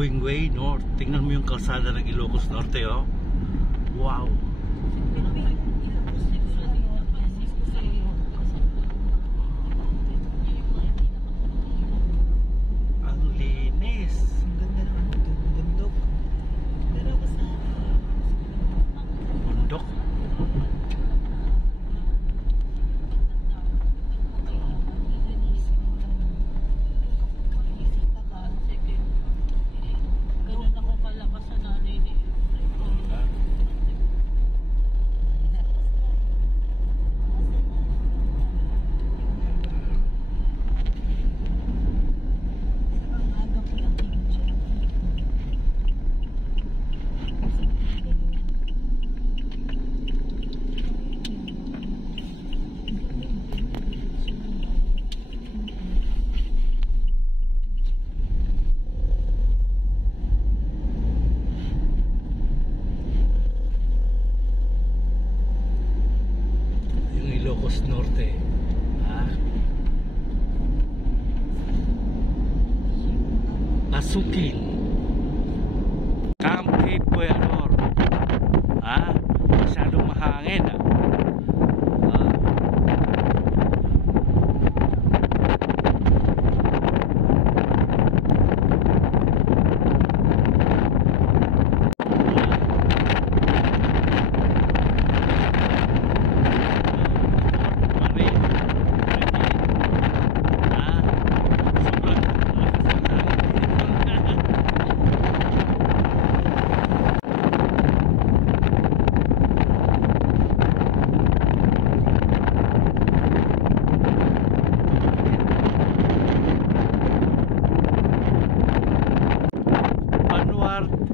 going way north. Tingnan mo yung kalsada ng Ilocos Norte, oh. Wow. Ang linis. Ang ganda ng ano, bundok. Bundok. Ilocos Norte. Asukin. Camp Cape Buenor. Masyadong mahangin.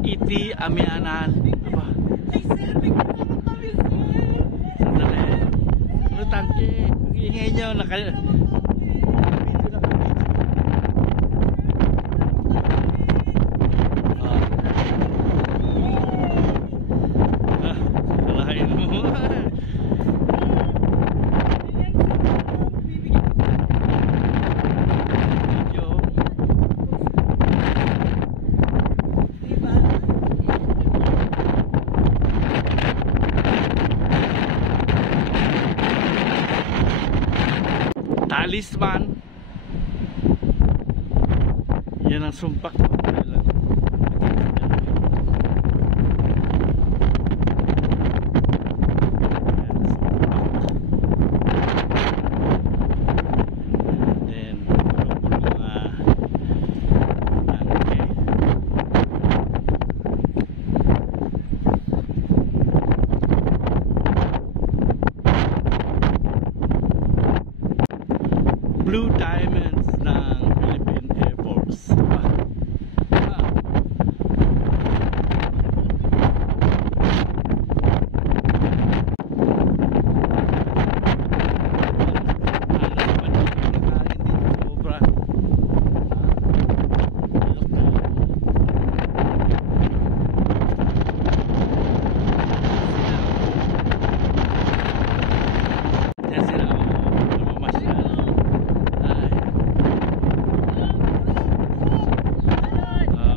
Iti Amianan. Sandali. Ano tangke? Ingay nyo. Salahin mo. Talisman. Yan ang sumpak. Blue Diamonds ng Philippine Air Force.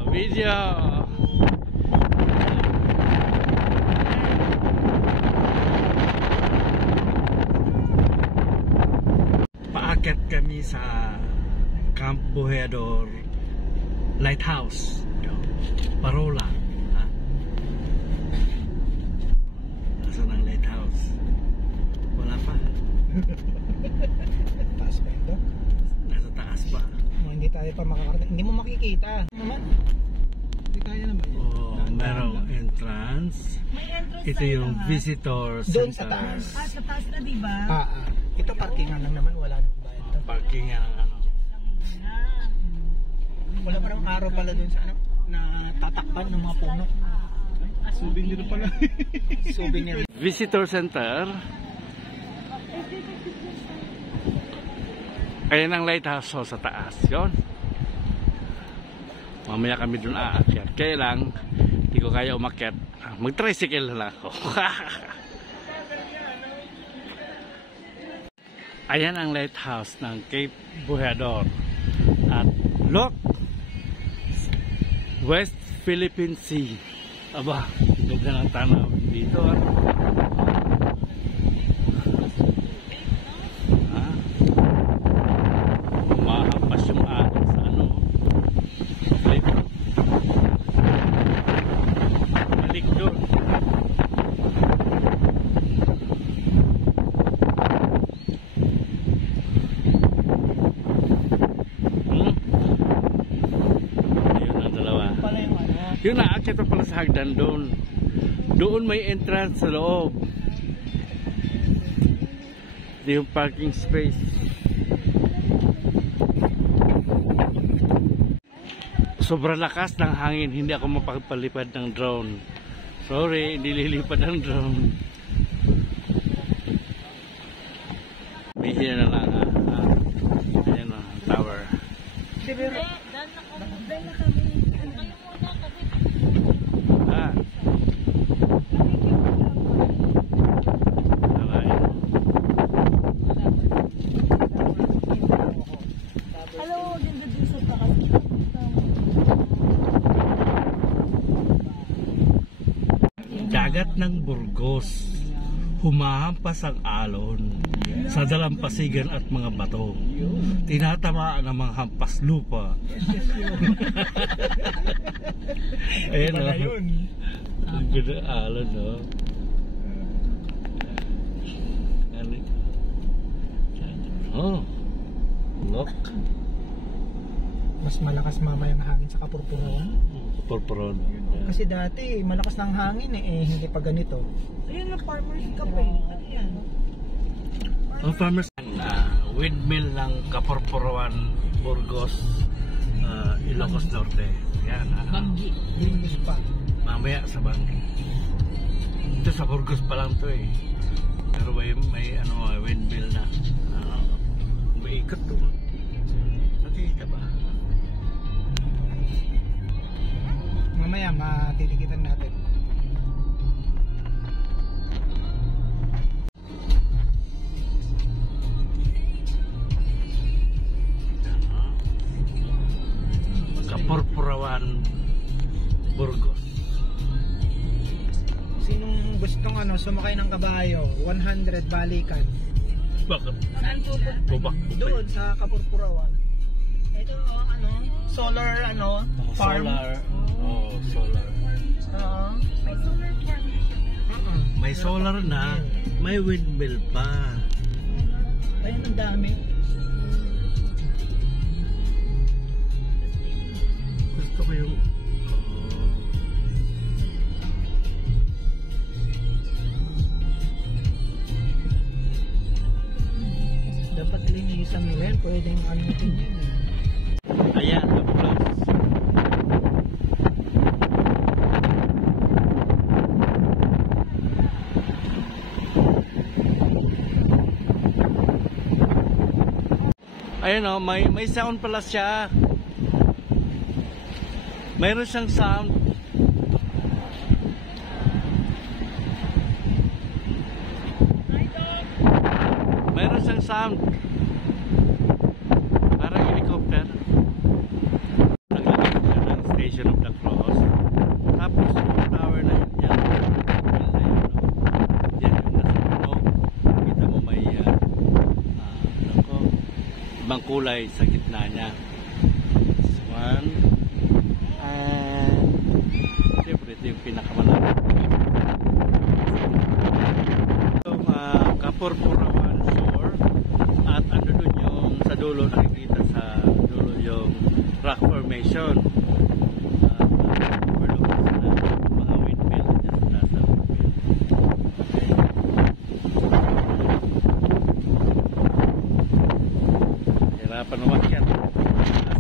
Video. Paakyat kami sa Camp Buenor Lighthouse, Parola. Nasaan ang lighthouse? Wala pa. Taas pa ito? Nasa taas pa. Hindi tayo pa makakarating. Hindi mo makikita naman. Hindi kaya naman. Merong entrance. Ito yung visitor center. Doon sa taas. Sa taas na, diba? Ito parkingan lang naman. Wala nang bayad to. Parkingan ng ano. Wala pa ng araw pala doon sa ano, na tatakpan ng mga puno. Souvenir pala. Souvenir. Visitor center. Ayan ang lighthouse sa taas. Yun. Mamaya kami dun aakyat. Kaya lang, hindi ko kaya umakyat. Mag-tricycle na ako. Ayan ang lighthouse ng Cape Buenor. At look! West Philippine Sea. Aba, ganda ng tanawin dito ah. Mahampas yung agos sa ano. Flip. Balik doon. Yung naakit pa pala sa hagdan doon. Doon may entrance sa loob. Ito yung parking space. Sobrang lakas ng hangin. Hindi ako mapagpalipad ng drone. Sorry, hindi lilipad ang drone. Bihira na lang ha. Ayan o, tower. Dagat ng Burgos, humahampas ang alon sa dalampasigan at mga bato, tinatamaan ng mga hampas lupa. Ayan o, ang ganda alon o. Oh, look. Mas malakas mamaya ang hangin sa Kapurpuron. Kapurpuron. Kasi dati malakas ng hangin hindi pa ganito. Ayun na farmers cafe. Ano yan? Ang farmers windmill ng Kapurpuron, Burgos, Ilocos Norte. Yan. Banggi. Burgos pa. Mamaya sa Banggi. Ito sa Burgos pa lang to eh. Pero may windmill na. May ikot to. Nakikita ba? Mamaya matitikitan natin. Kapurpuron, Burgos. Sinong gustong sumakay ng kabayo, 100 balikan. Bakit? Saan pupunta? Doon sa Kapurpuron. Ito solar farm. Solar. Oh, solar. May solar farm. May solar na, may windmill pa. Ayun, ang dami. Gusto ko yung dapat linisan mo yan, pwedeng anutin yan. Ayan, plus. Ayun o, may sound pala siya. Mayroon siyang sound. Mayroon siyang sound. Parang helicopter. Naglagay siya ng Station of the Cross. Tapos yung tower na yun. Yan yung nasa puno. Kita mo may ibang kulay sa gitna niya. This one. And siyempre ito yung pinakamalaki. So, Kapurpuron Shore. At ano dun yung sa dulo, nakikita sa dulo yung rock formation. Overlooking sa mga windmill dyan sa nasa windmill. Okay. Hirapan umakyat.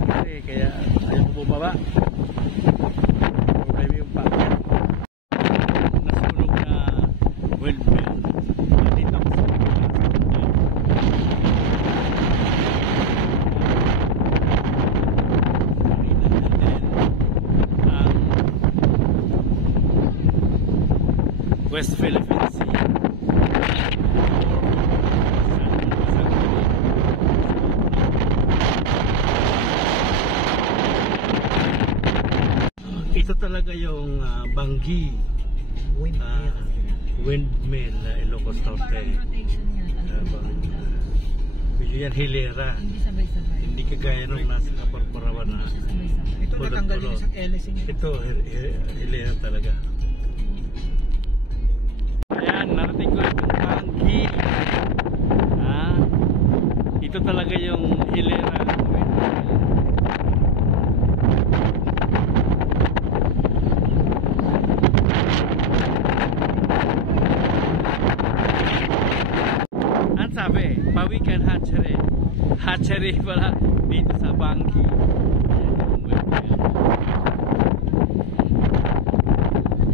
Kasi kaya ayaw ko bumaba. Problema yung pakyat. Nasunog na windmill. Dito ako sa West Philippine Sea. yung Banggi windmill Ilocos Norte. Medyo yan hilera. Hindi sabay-sabay. Hindi kagaya nung nasa Kaparparawan na. Ito natanggal yung isang LSC niya. Ito hilera talaga. Ayan, narating ko itong Banggi. Ito talaga yung hilera. Ang sabi, Pawikan Hatchery. Hatchery pala dito sa Banggi.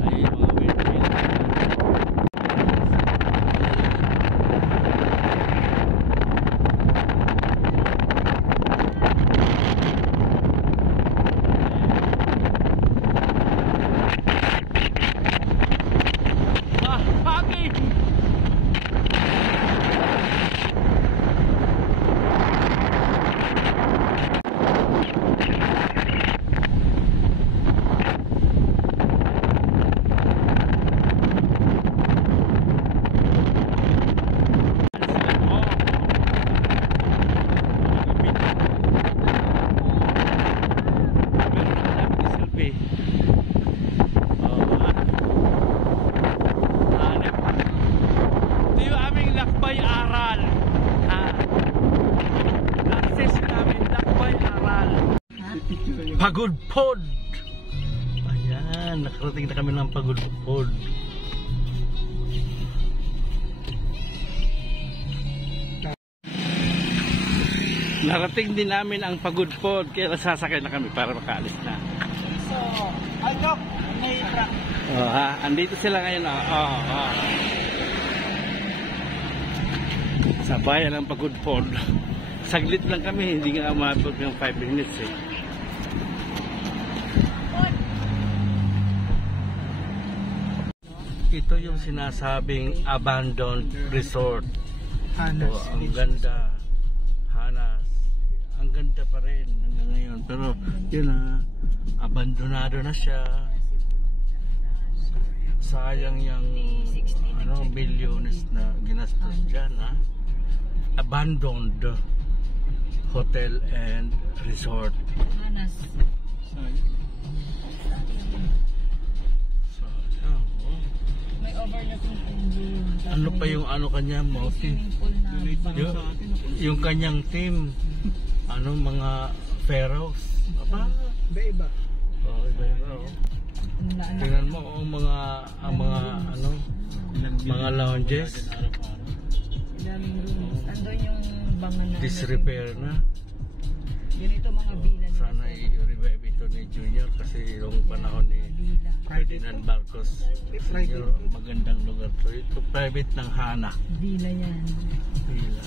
Ay, mga windmill. Pagudpod. Ayan, nakarating na kami ng Pagudpod. Narating din namin ang Pagudpod, kaya nasasakay na kami para makaalis na. So, look, may truck. Andito sila ngayon. Sa bayan ng Pagudpod. Saglit lang kami, hindi nga umabot ng 5 minutes eh. Ito yung sinasabing abandoned resort. Hanas. So, ang ganda. Hanas. Ang ganda pa rin hanggang ngayon. Pero yun abandonado na siya. Sayang yung bilyones na ginastos dyan. Abandoned hotel and resort. Hanas. May overlooking pool. Ano pa yung kanya motive? Yung kanyang team, mga pharaohs. Iba-iba. Iba-iba. Tingnan mo mga lounges. Daming rooms. Andun yung bangan na. Disrepair na. Ganito mga villa. Sana i-revive ito ni Junior kasi yung panahon ni Ferdinand Marcos. Siguro magandang lugar to. Ito private ng Hana. Villa yan. Villa.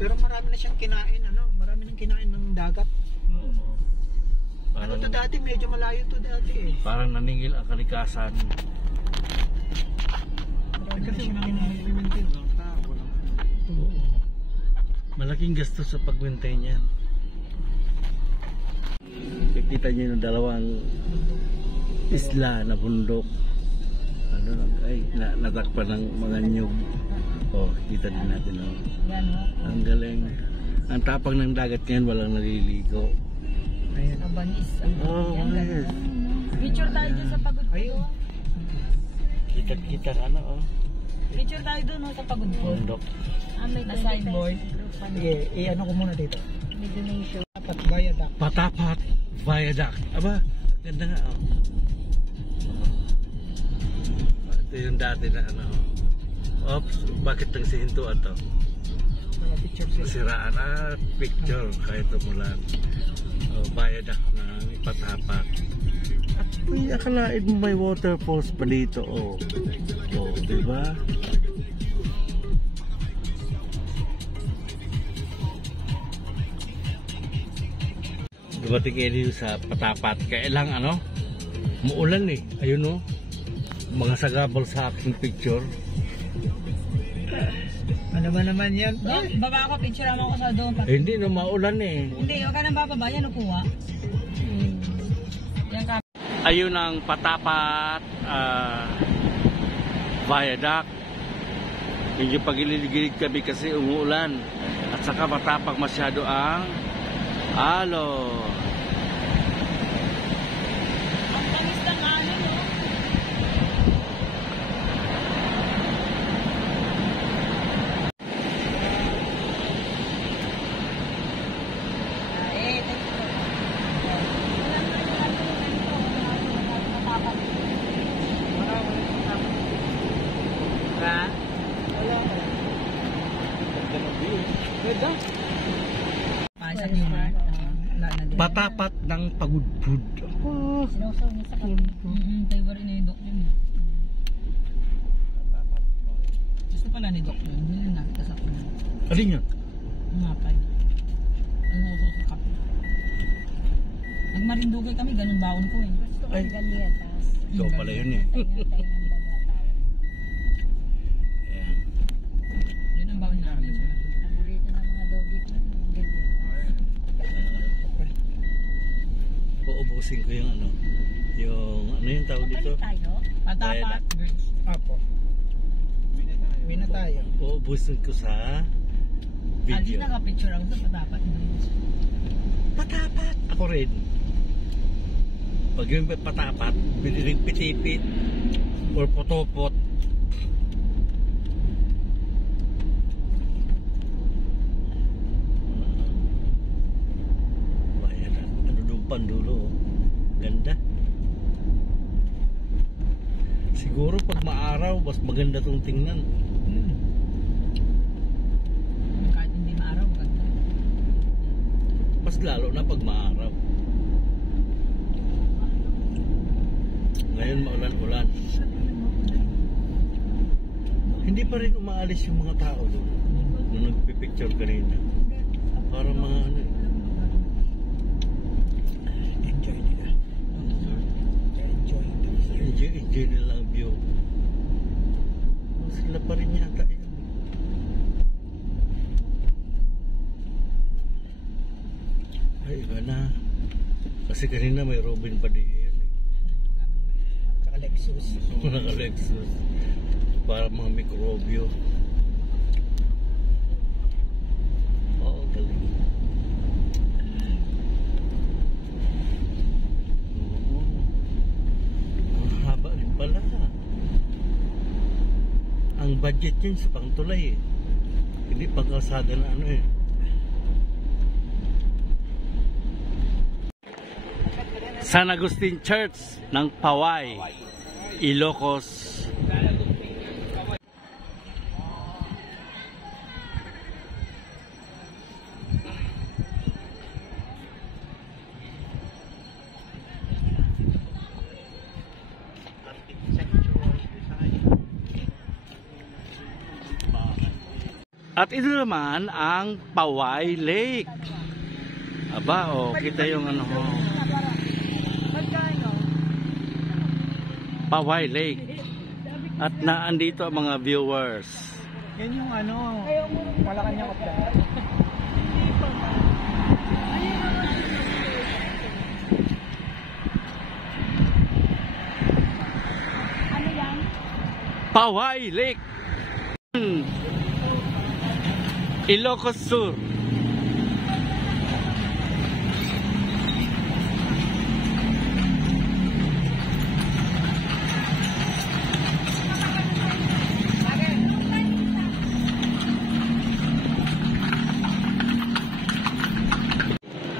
Pero marami na siyang kinain, marami nang kinain ng dagat. Parang, to dati, medyo malayo to dati eh. Parang naningil ang kalikasan. Kasi walang implemented. Malaking gastos sa pag-maintain yan. Kita nyo yung dalawang isla na bundok. Natakpan ng mga nyug. Kita din natin. Ang galing. Ang tapang ng dagat ngayon, walang naliligo. Ayan. Abanis. Yes. Picture tayo dun sa Pagudpod. Kita Picture tayo dun sa Pagudpod. bundok. Na signboard. Sige, ko muna dito. May donation. Dapat viaduct. Patapat Viaduct. Aba, ganda nga. Ito yung dati na Oops, bakit nang sihintuan to? Mga picture sila. Masiraan picture kahit umulan. Viaduct na Patapat. At akalain mo may waterfalls pa dito. Diba? Dumating kayo dito sa Patapat. Kailang muulan eh. Ayun mga sagabal sa aking picture. Ano ba naman yan? Baba ako, picture naman ko sa doon. Hindi maulan eh. Hindi, huwag ka nang bababa. Yan, kuha. Yan ka. Ayun ang Patapat Viaduct. Medyo pagilid-gilid kami kasi umuulan. At saka matapak masyado ang alon. Ang tamis ng ano, no? Pasok yung Mark. Patapat ng pagudpud. Sinusaw niya sa kanila. Tayo ba rin na yung Doc yun. Gusto pala ni Doc yun. Hindi na nakita sa kanila. Alin yun? Umapay. Ano uso sa kape. Nagmarindugay kami, ganun baon ko eh. Gusto ko Ay. galiatas. Ikaw pala yun eh. Ayan. Yun ang baon namin. Paborito ng mga doggy ko. Uubusin ko yung ano. Ano yung tawag dito? Patapat. Apo. Uwi na tayo. Uubusin ko sa Alis video. naka-picture ako sa Patapat Bridge. Patapat! Ako rin. Pag yung patapat, pwede pitipit or potopot. Bayan, ano doon pandulo. Ganda. Siguro pag maaraw, mas maganda tong tingnan. Kahit hindi maaraw, ganda. Mas lalo na pag maaraw. Ngayon maulan-ulan. Hindi pa rin umaalis yung mga tao doon. Nung nagpipicture kanina. Para mga ano. Enjoy nila. Enjoy nila ang view. Sila pa rin yata yun. Ay, iba na. Kasi kanina may Robin pa din yun eh. Saka Lexus. Mga Lexus. Para mga mikrobyo. Oo, galing. Oo. Ang haba rin pala. Ang budget yun sa pangtulay eh. Hindi pangkalsada na ano eh. San Agustin Church ng Paway, Ilocos. At ito naman ang Paway Lake. Aba, oh, kita yung ano ho. Paway Lake. At naandito ang mga viewers. Yan yung ano, Malacanang of the Paway Lake. Ilocos Sur.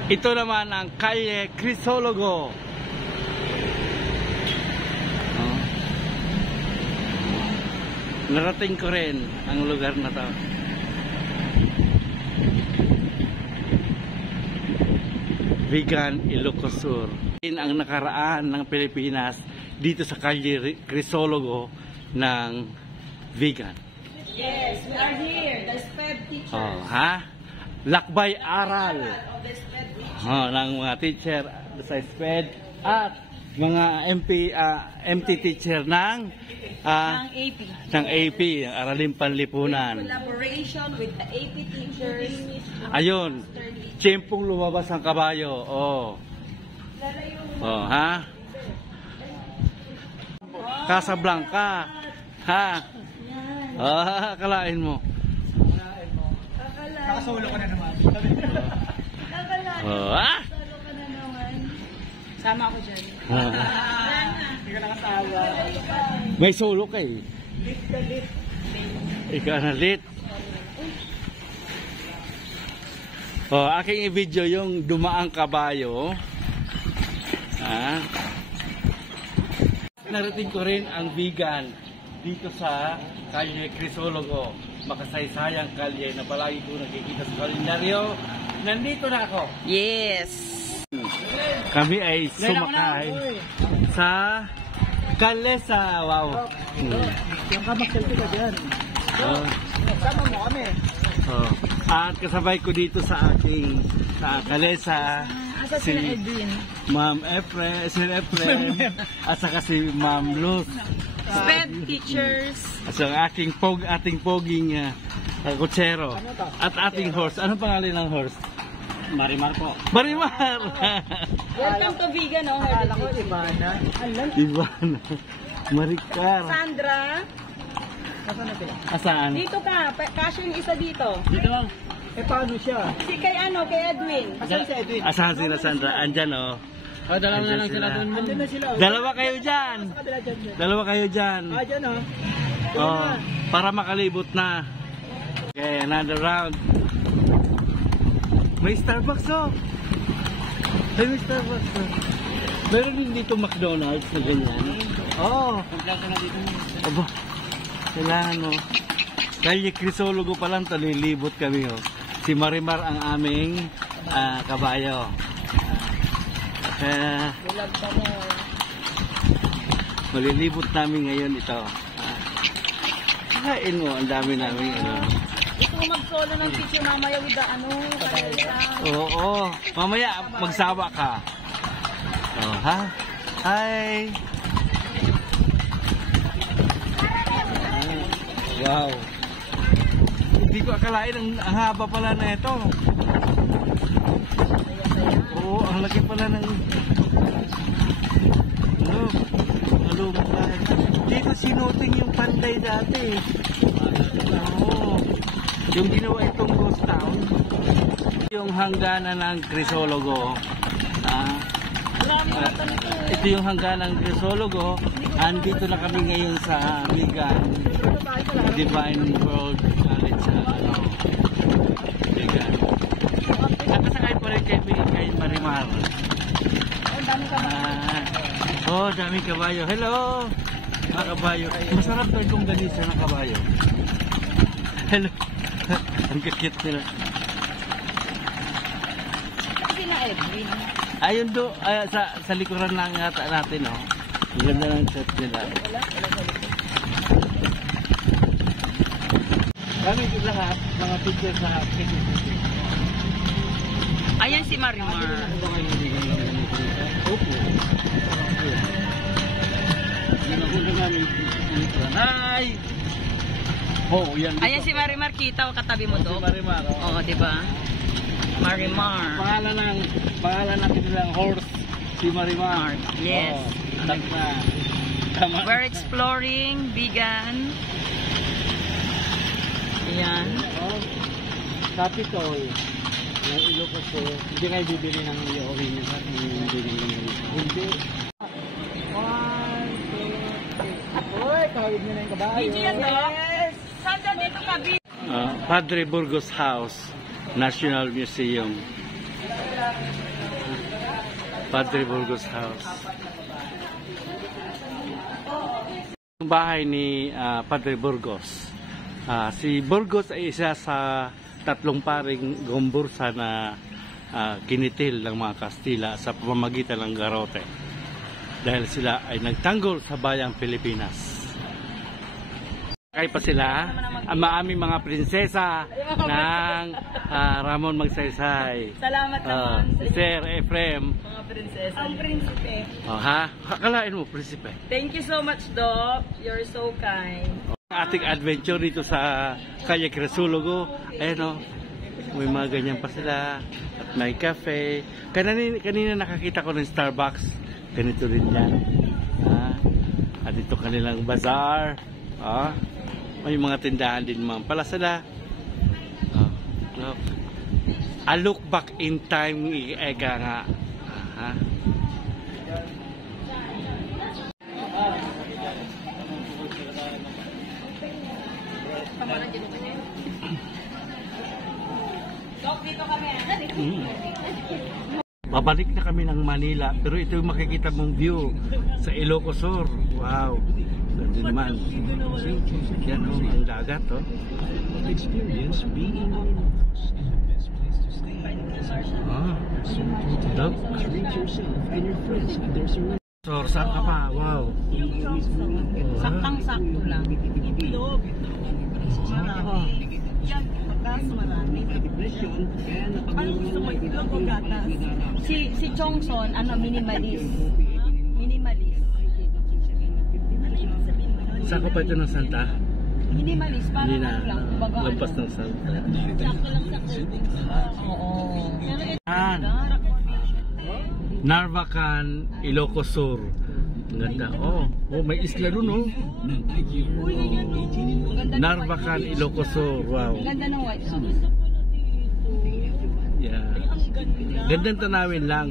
Ito naman ang Calle Crisologo. Narating ko rin ang lugar na to. Vigan, Ilocos Sur. Ang nakaraan ng Pilipinas dito sa Calle Crisologo ng Vigan. Yes, we are here, the SPED teachers. Oh, ha? Lakbay aral ng mga teacher sa SPED at mga MT teacher ng AP. ng AP, Araling Panlipunan. Collaboration with the AP teachers. Ayun, tiyempong lumabas ang kabayo. Oh. Oh, ha? Casablanca. Ha? Akalain mo. Nakasolo ka na naman. Solo ka na naman. Sama ako dyan. Hindi ka nakasawa. May solo ka eh. Ikaw na lit. Aking i-video yung dumaang kabayo. Narating ko rin ang vegan dito sa Kalye Crisologo. Makasaysayang kalye na palagi ko nakikita sa kalendaryo. Nandito na ako. Yes. Kami ay sumakay sa Kalesa. Wow. Yung kamak-selfie ka dyan. Sama mo kami. At kasabay ko dito sa aking Kalesa. Asa si Edwin? Ma'am Efren, Sir Efren, at saka si Ma'am Luz. Sped teachers. At saka ating poging kutsero. At ating horse. Anong pangalan ng horse? Marimar po. Marimar! Welcome to vegan, oh. Akala ko, Ivana. Ivana. Maricar. Sandra. Nasaan natin? Asaan? Dito ka. Kasya yung isa dito. Dito lang. Paano siya? Si kay Edwin. Asan si Edwin? Asahan sila Sandra? Andyan oh. Dalawa na lang sila doon. Andun na sila. Dalawa kayo dyan. Sa kabila dyan. Dalawa kayo dyan. Dyan Para makalibot na. Okay, another round. May Starbucks oh. May Starbucks oh. Meron din dito McDonald's na ganyan. Kompleto na dito. Aba, kailangan mo. Kalye Crisologo pa lang, talilibot kami oh. Si Marimar ang aming kabayo. Malilibot namin ngayon ito. Kain mo, ang dami namin Gusto mo mag-solo ng picture mamaya with the Oo, mamaya magsawa ka. Ha? Hi! Wow! Hindi ko akalain ang haba pala na ito. Oo, ang laki pala ng dito sinuting yung Panday dati. Oo. Yung ginawa itong ghost town. Yung hangganan ng Crisologo. Ito yung hangganan ng Crisologo. Andito na kami ngayon sa Vegan Divine World College. Vegan. Nakasakay pa rin kay Marimar. Dami kabayo. Hello! Mga kabayo. Masarap daw itong ganisa ng kabayo. Hello! Ang kakit nila. Sina Edwin. Ayun do, sa likuran lang yata natin, oh. Ang ganda ng set nila. Kami lahat, mga pictures lahat. Ayan si Marimar. Hi! Yan. Ayan si Marimar, kita o katabi mo to? Si Marimar. Oo, di ba? Marimar. Pangalan natin nilang horse, si Marimar. Yes. Tama. We're exploring vegan. Ayan. Capitol. Ng Ilocos ko. Hindi kayo bibili ng Yorin niya sa hindi. 1, 2, 3. Uy, kawid niyo na yung kabayo. Video yan, no? Sandra, dito ka, Padre Burgos House, National Museum. Padre Burgos House. Ang bahay ni Padre Burgos. Si Burgos ay isa sa 3 paring gombursa na kinitil ng mga Kastila sa pamamagitan ng Garote. Dahil sila ay nagtanggol sa bayang Pilipinas. Kaya pa sila ang maaming mga prinsesa ng Ramon Magsaysay. Salamat naman. Sir Efrem. Mga prinsesa. Ang prinsipe. Akalain mo, prinsipe. Thank you so much, Doc. You're so kind. Ating adventure dito sa Kalye Crisologo. Ayan o, may mga ganyan pa sila. At may cafe. Kanina nakakita ko ng Starbucks. Ganito rin yan. At dito kanilang bazaar. May mga tindahan din mga palasada. Look. A look back in time, eka nga. Babalik na kami ng Manila, pero ito yung makikita mong view sa Ilocos Sur. Wow, ganda naman. Yan ang dagat Experience being on Mars is the best place to stay. Treat yourself and your friends at their surroundings. So, saan ka pa? Wow. Saktang-sakto lang. Itlog. Marami. Yan, gatas marami. Ano gusto mo, itlog o gatas? Si Chongson, minimalist. Minimalist. Ano ibig sabihin mo nun? Saan ka pa ito ng Santa? Minimalist, parang Hindi na. ano lang. Kumbaga, Lampas ng Santa. sakto lang sa clothing. Oo. Narvacan, Ilocos Sur. Ang ganda. May isla dun, Uy, yan o. Ganda ng Narvacan, White House. Ilocos Sur. Wow. Ganda ng White House. Yeah. Gandang tanawin lang.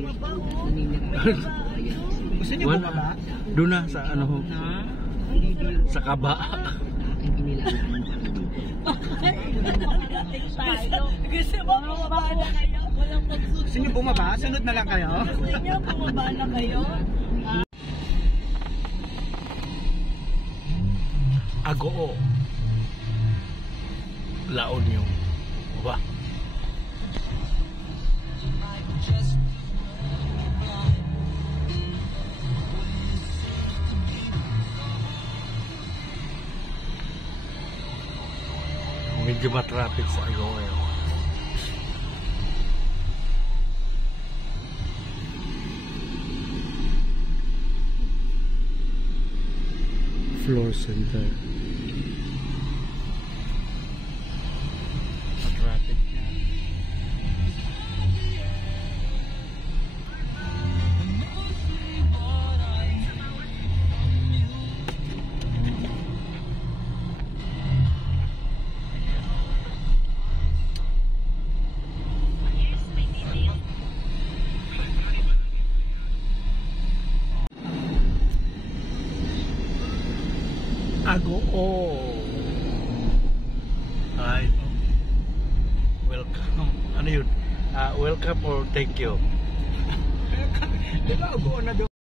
Gusto niyo bumaba? Doon na sa sa Kaba. Gusto mo bumaba na kayo? Walang pagsusunod. Gusto niyo bumaba? Sunod na lang kayo? Gusto niyo bumaba na kayo? Agoo. La Union. Wow. Medyo matraffic sa Agoo ngayon. Floor center. Matraffic niya. Agoo. Ay. Welcome. Ano yun? Welcome or thank you? Di ba, Agoo na doon?